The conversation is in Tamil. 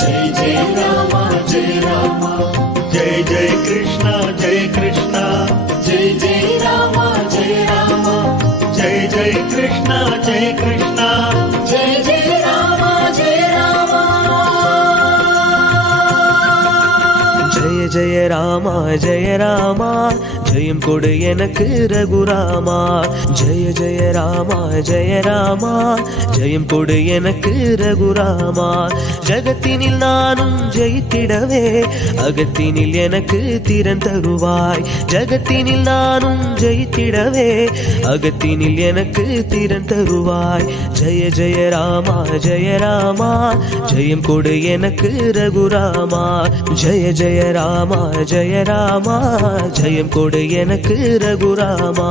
जय जय राम जय राम जय जय कृष्णा जय कृष्णा जय जय राम जय राम जय जय कृष्णा जय कृष्णा जय जय राम जय राम जय जय रामा जय रामा ஜெயம் கொடு எனக்கு ரகுராமா ஜெய ஜெய ராமா ஜெய ராமா ஜெயம் கொடு எனக்கு ரகுராமா ஜகத்தினில் நானும் ஜெயித்திடவே அகத்தினில் எனக்கு திறன் தருவாய் ஜகத்தினில் நானும் ஜெயித்திடவே அகத்தினில் எனக்கு திறன் தருவாய் ஜெய ஜெய ராமா ஜெய ராமா ஜெயம் கொடு எனக்கு ரகுராமா ஜெய ஜெய ராமா ஜெய ராமா ஜெயம் கொடு எனக்கு ரகுராமா